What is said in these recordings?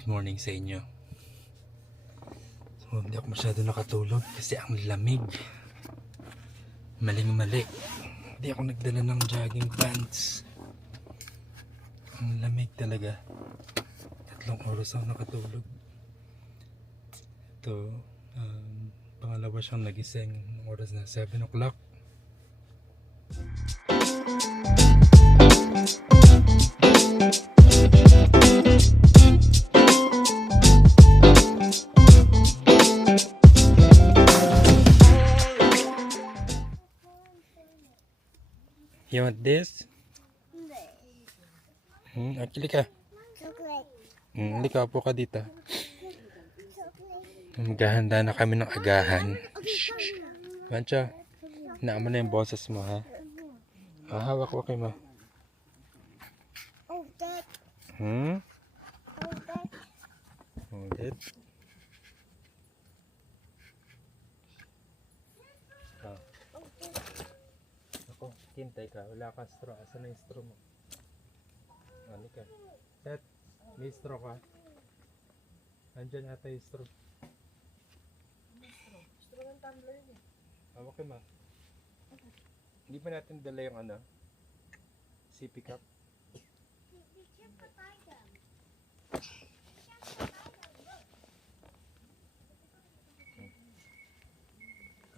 Good morning sa inyo. So, hindi ako masyado nakatulog kasi ang lamig. Maling-mali. Hindi ako nagdala ng jogging pants. Ang lamig talaga. 3 oras ako nakatulog. Ito, pangalawa siyang nagising ng oras na 7 o'clock. You want this? Akili ka. Hindi ka po ka dito. Maghahanda na kami ng agahan. Shh. Mancha, hinaan mo na yung boses mo, ha? Hawak ko kay ma. Hold it. Ako, hintay ka. Wala ka straw. Asan na yung straw mo? Ano ka? Set. May straw ka? Andyan ata yung straw. Straw ng tumbler niya. Hawak kay ma. Hindi ba natin dala yung ano? Sippy cup?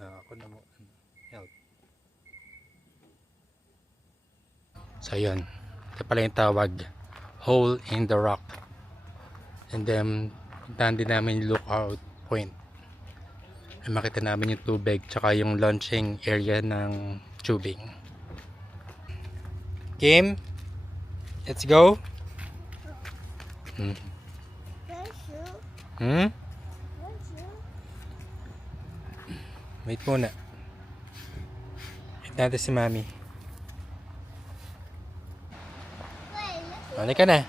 Ako na mo help. So yun, ito pala yung tawag, hole in the rock. And then puntahan din namin yung lookout point. Ay makita namin yung tubig tsaka yung launching area ng tubing. Kim, let's go. Wait muna. Wait natin si Mami. Ano ka na?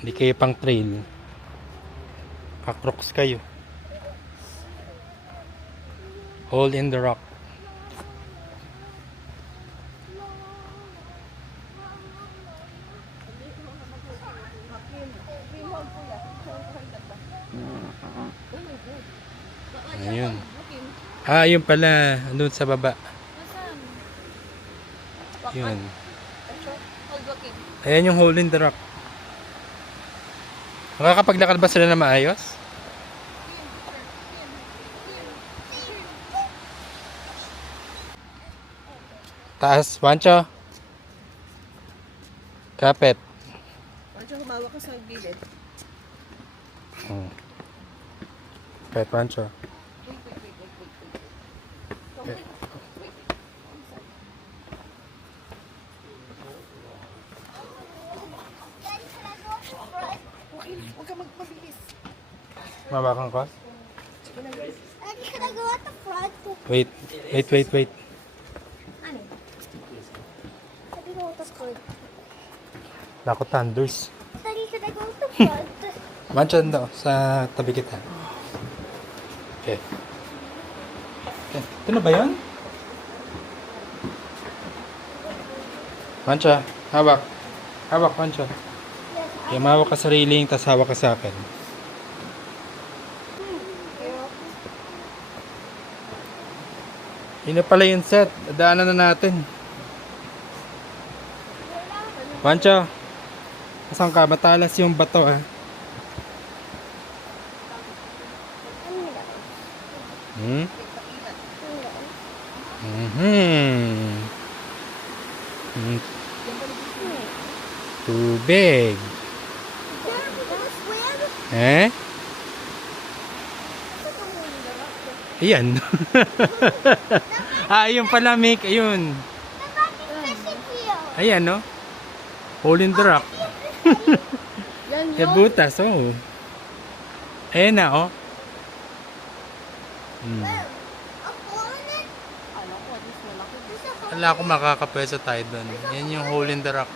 Hindi kayo pang trail. Kakroks kayo. Hole in the rock. Ayun. Yun pala. Doon sa baba. Yun. Ayan yung hole in the rock. Makakapaglakad ba sila na maayos? Taas, Pancho. Kapit. Pancho, humawa ka sa gilid. Kapit, Pancho. Wait. Huwag ka magpabilis. Mabakan ko? Can I go at the front? Wait. Ano? Sabi mo at the front. Lako thunders. Daddy, can I go at the front? Mancha daw sa tabi kita. Okay. Ito na ba yun? Mancha, hawak. Hawak, Mancha. Okay, mahawak ka sa railing, tas hawak ka sa akin. Yun na pala yung set. Daanan na natin. Mancha, asan ka? Matalas yung bato, ha? Tubig. Ayan. Ayun pala, Mick. Ayun. Ayan, no? Hole in the rock. Yan Butas, oh. Ayan na, oh. Wala akong makakapwesto tayo doon. Yan yung hole in the rock.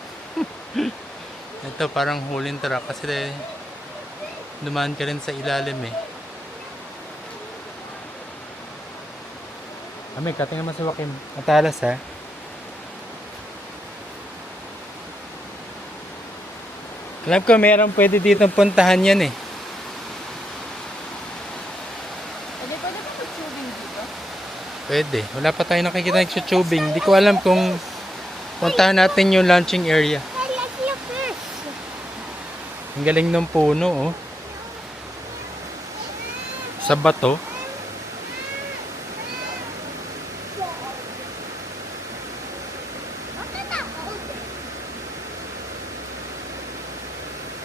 Ito parang hole in the rock kasi dumaan ka rin sa ilalim eh. Kami, katingin mo si Joaquin. Matalas ha. Alam ko meron pwede dito puntahan yan eh. Pwede pa na mag-tubing dito? Pwede. Wala pa tayo nakikita nag-tubing. Hindi ko alam kung puntahan natin yung launching area. I like your fish. Ang galing ng puno oh. Sa bato. What's that?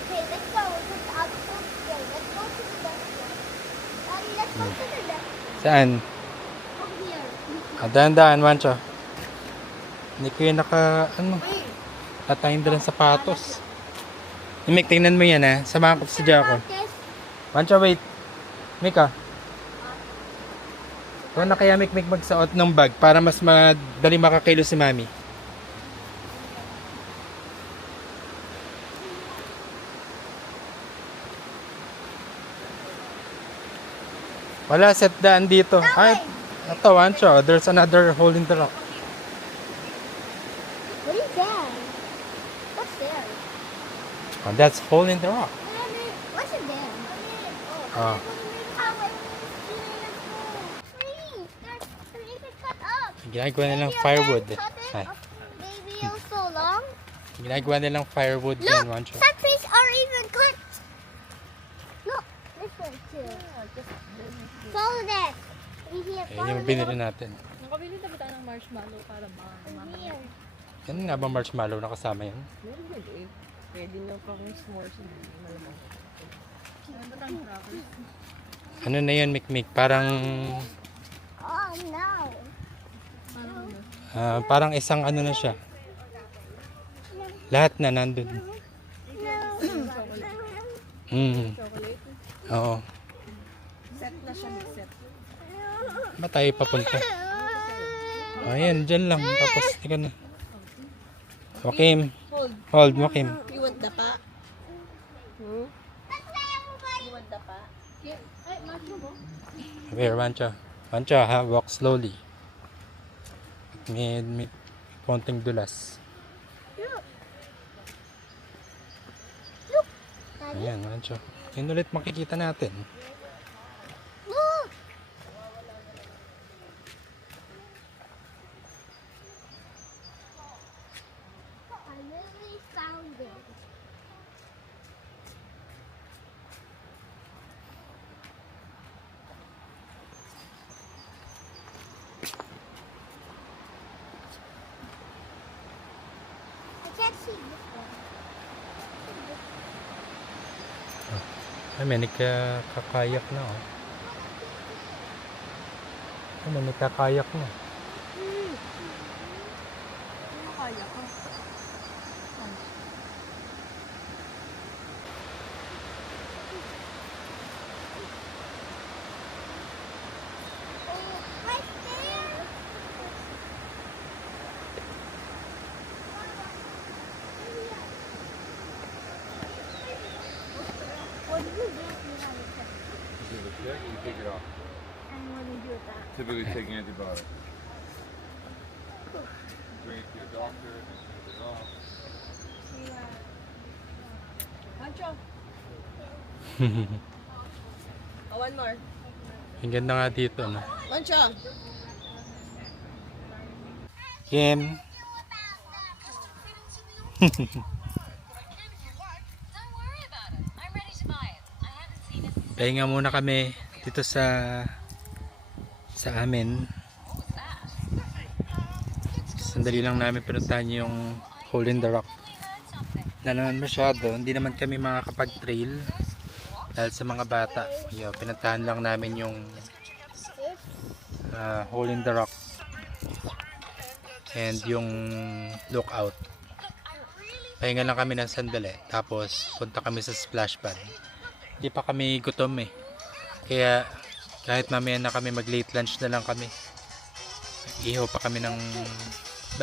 Okay, let's go. Let's go to the left one. Daddy, let's go to the left. Saan? Over here. Dahan-dahan, Mancho. Hindi ko yun tatayang dalang sapatos. Mik, tingnan mo yan ha. Samahan ko si Jaco. This. Mancho, wait. Mika. Huwag na kaya Mik magsuot ng bag para mas madali makakilo si Mami. Wala set daan dito. Ay, ito Mancho. There's another hole in the rock. What is that? What's there? Oh, that's hole in the rock. What's in there? Oh. Trees. They're even cut up. Ginagawa nilang firewood. Ay, Baby, you're so long. ginagawa nilang firewood Look, yan, Mancho. some trees are even cut. Look, this one too. Follow that. We here, Ayun follow yung binili natin. Nakabili na ba tayo ng marshmallow para Here. Yan nga ba marshmallow na kasama yan? Meron din eh. Pwede na pang s'mores. Malamang. Ano ba tayong crackers? Ano na yun, Mikmik? Parang Oh no. parang isang ano na siya. Lahat na nandun. No. Chocolate. Oo. Set na siya. Set. Ba tayo papunta? Ayan, dyan lang. Tapos, tika na. Joaquin. Hold. Hold, Joaquin. You want the pa? You want the pa? Ay, mushroom mo? Here, Mancha. Mancha, ha? Walk slowly. May konting dulas. Ayan, Mancha. Yun ulit makikita natin. Look. I literally found it. I can't see this one. Ay, may nakakayak na, oh. Ay, may nakakayak na. Ano kaya ko? Oh, right there. What do you do if you have a pet? If it's sick, you take it off. And what do you do with that? Typically take antibiotics. Bring it to your doctor and take it off. Ancho. Oh, one more. Ang ganda nga dito, no? Ancho. Kim. Pahinga muna kami dito sa amin. Sandali lang namin pinuntahan yung hole in the rock. Na naman masyado, hindi naman kami makakapag-trail dahil sa mga bata. Yo, pinuntahan lang namin yung hole in the rock and yung lookout. Pahinga lang kami ng sandali, tapos punta kami sa splash pad. Hindi pa kami gutom eh, kaya kahit mamaya na kami mag late lunch na lang kami. Ihaw pa kami ng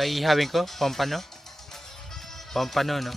ihawin ko? Pompano? Pompano, no?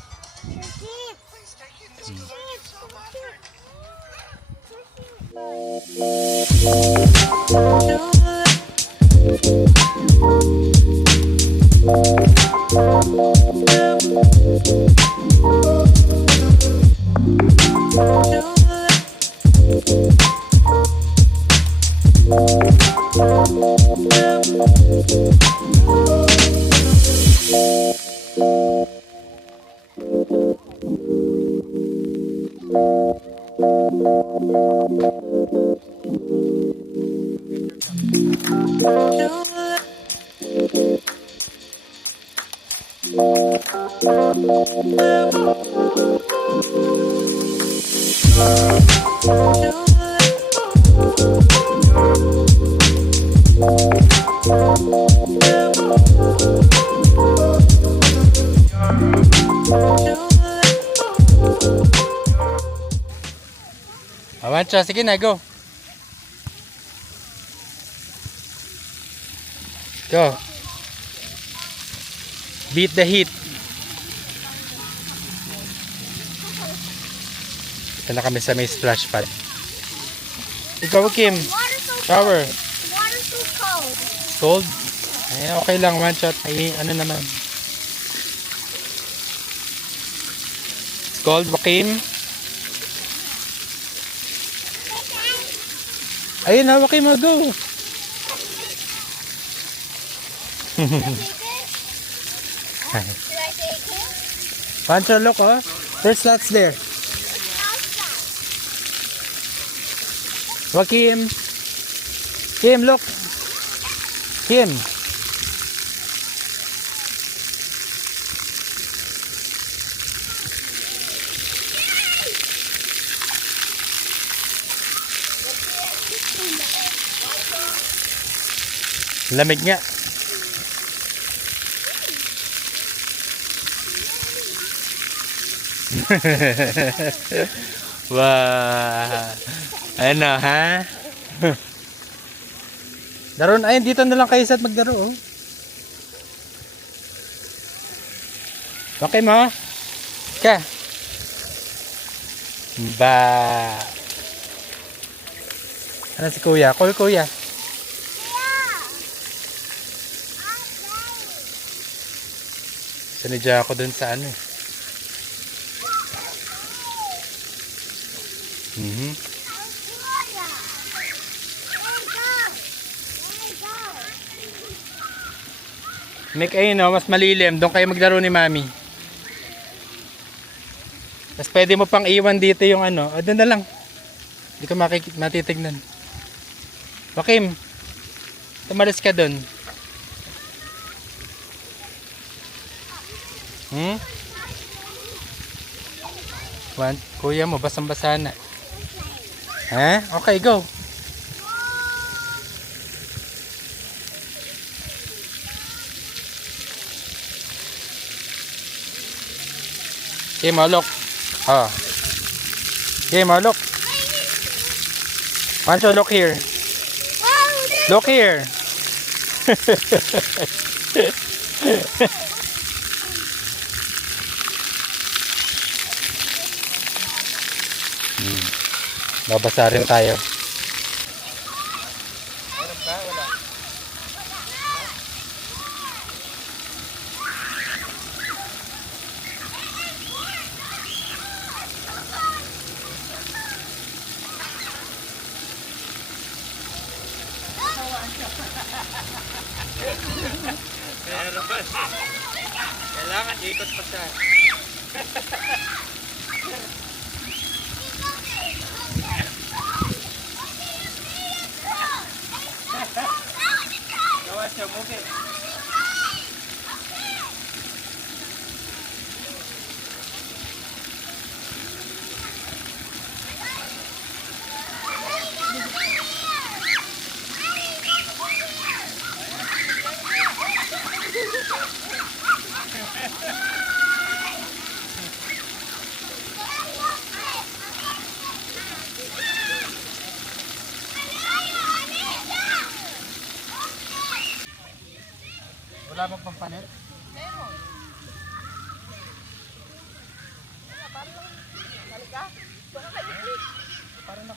Awancha, sige na, go. Go. Beat the heat. Ito na kami sa may splash pad. Ikaw, Kim. Shower. Water's so cold. Cold? Eh, okay lang. One shot. Ay, ano naman. Cold, Joaquin. Ayun na, Joaquin, mo go. Should I take it? One shot, look, oh. First slots there. Joaquin. Kim, look. Kim. Lamig nga. Wah. Ano, ha? Daron, ayun, dito na lang kayo sa maglaro, oh. Okay mo? Ka. Ba. Ano si kuya? Call kuya. Sanidya ako dun sa ano. Nick, ayun, no, mas malilim. Doon kayo maglaro ni Mami. Tapos pwede mo pang iwan dito yung ano. O, doon na lang. Hindi ko matitignan. Joaquin, tumalis ka doon. Kuya mo, basang-basa na. Ha? Okay, go. Okay, mo, look. Oh. Okay, mo, look. Want to look here. Look here. Babasa rin tayo. Kailangan ikot pa siya. Gawas siya, mukit. Wala bang pampalit? Meron.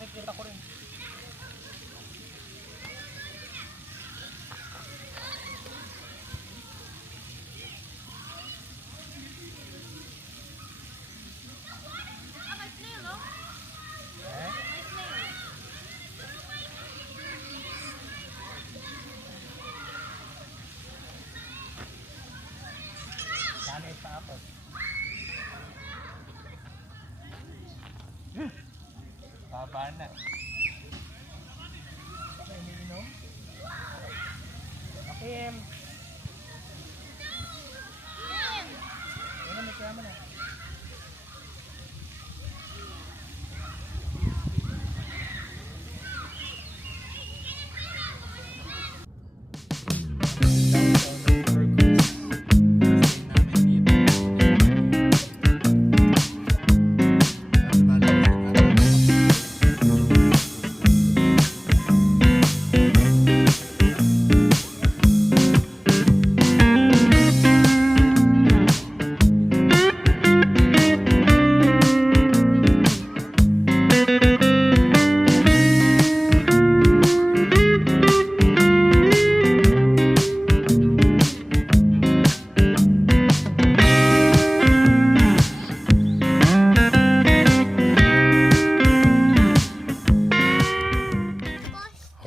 nakikita ko rin. Sana isa ako. Baba na. Iniinom? Akim! Ano, may kaya mo na.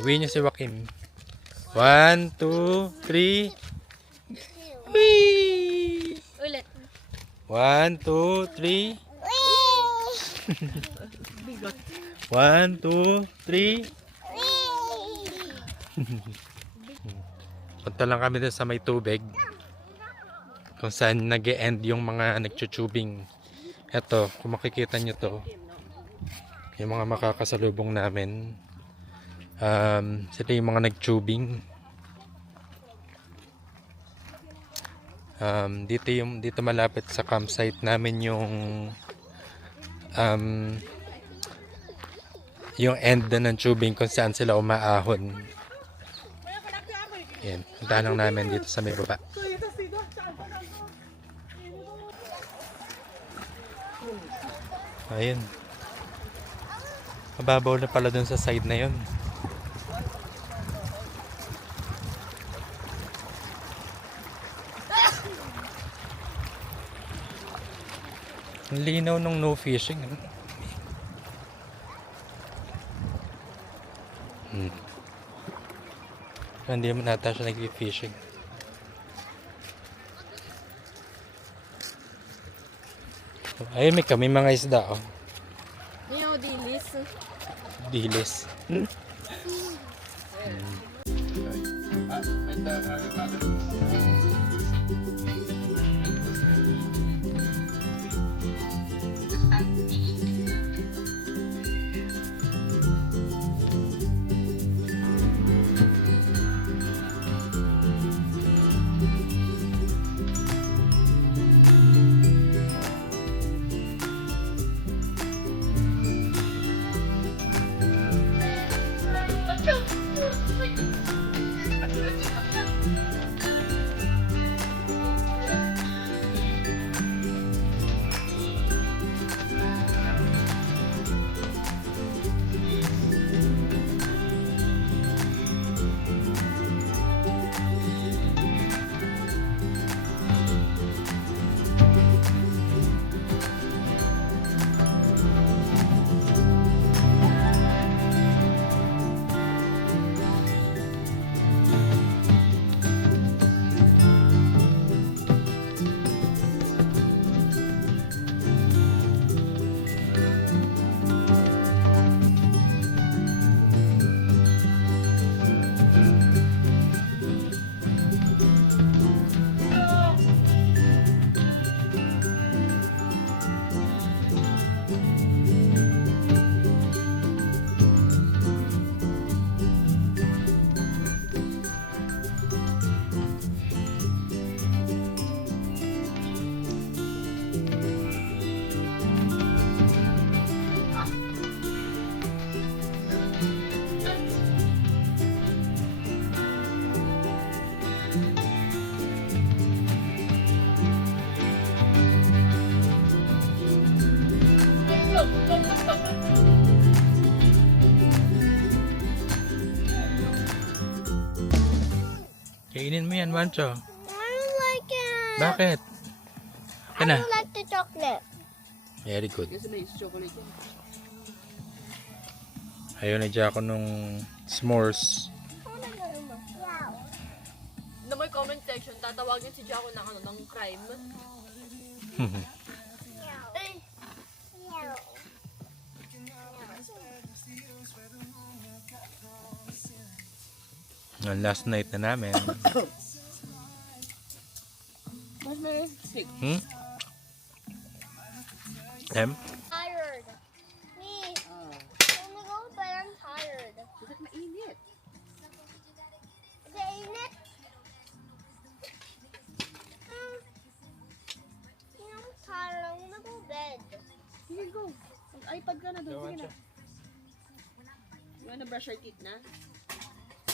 Uwi niyo si Joaquin. 1, 2, 3. Whee! Ulit. 1, 2, 3. 1, 2, 3. Punta lang kami doon sa may tubig. Kung saan nag-e-end yung mga nagtutubing. Ito, kung makikita nyo to. Yung mga makakasalubong namin. Sila yung mga nag-tubing. Dito malapit sa campsite namin yung end na ng tubing kung saan sila umaahon. Yan, puntahan lang namin dito sa may baba. Ayun. Mababaw na pala dun sa side na yun. Ang linaw nung no fishing. Hindi mo nata siya nag-fishing. Ayun, may mga isda, oh. Yung dilis. Dilis. Kainin mo yan, Wancho. I don't like it. Bakit? I Akin na. don't like the chocolate. Very good. Kasi may chocolate yan. Ayaw na dyan ako nung s'mores. Wow. Na may comment section, tatawagin si Jaco ng, ng crime. Ay! Wow. Ang last night na namin. Mas may sick. Em? Tired. Me. Ah. I wanna go, but I'm tired. Bakit mainit? Is it init? I'm tired. I wanna go bed. Sige, go. Mag-iPad ka na doon. Sige na. You wanna brush your teeth na?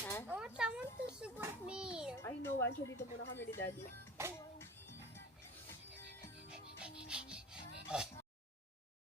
Ha? I want someone to sleep with me. I know, Wancho, dito muna kami ni Daddy.